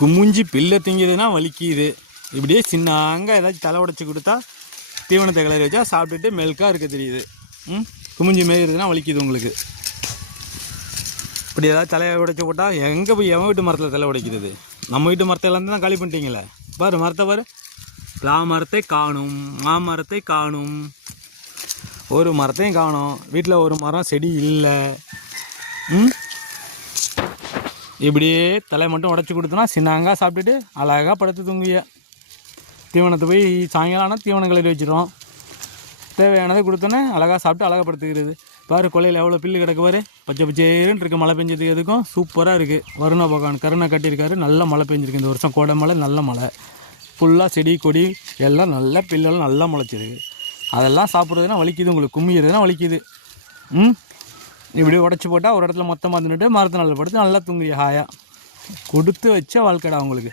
குமிஞ்சி பில்லை திங்குதுன்னா வலிக்குது. இப்படியே சின்னாங்க ஏதாச்சும் தலை உடச்சி கொடுத்தா தீவனத்தை கிளறி வச்சா சாப்பிட்டுட்டு மெல்காக இருக்க தெரியுது. ம்? குமிஞ்சி மேயுறதுனா வலிக்குது உங்களுக்கு. இப்படி ஏதாவது தலையை உடைச்சி போட்டால் எங்கே போய் எவன் வீட்டு மரத்தில் தலை உடைக்கிறது? நம்ம வீட்டு மரத்திலேருந்து தான் காலி பண்ணிட்டீங்களே? பாரு மரத்தை பாரு. பலா மரத்தை காணும் மாமரத்தை காணும். ஒரு மரத்தையும் காணும். வீட்டில் ஒரு மரம் செடி இல்லை. ம்? இப்படியே தலை மட்டும் உடச்சி கொடுத்தோன்னா சின்னாங்க சாப்பிட்டுட்டு அழகாக படுத்து தூங்குவிய தீவனத்தை போய் சாயங்காலம் ஆனால் தீவனம் கழுவி வச்சிடும் தேவையானதை கொடுத்தோன்னே அழகாக சாப்பிட்டு அழகாக படுத்துக்கிறது. பாரு கொல்லையில் எவ்வளோ பில்லு கிடக்கு பாரு. பச்சை பச்சேருன்னு இருக்குது மழை பெஞ்சதுக்கு எதுக்கும்? சூப்பராக இருக்குது வருண பகவான் கருணை கட்டியிருக்காரு. நல்ல மழை பெஞ்சிருக்கு. இந்த வருஷம் கோடை மழை நல்ல மழை. ஃபுல்லாக செடி கொடி எல்லாம் நல்ல பில்லெல்லாம் நல்லா முளைச்சிருக்கு. அதெல்லாம் சாப்பிட்றதுனா வலிக்குது உங்களுக்கு. கும்மிக்கிறதுனா வலிக்குது. ம்? இப்படி உடச்சி போட்டால் ஒரு இடத்துல மொத்தமாக தின்னுட்டு மரத்து நல்லா படுத்து நல்லா தூங்கி ஹாயாக கொடுத்து வச்ச வாழ்க்கைடா உங்களுக்கு.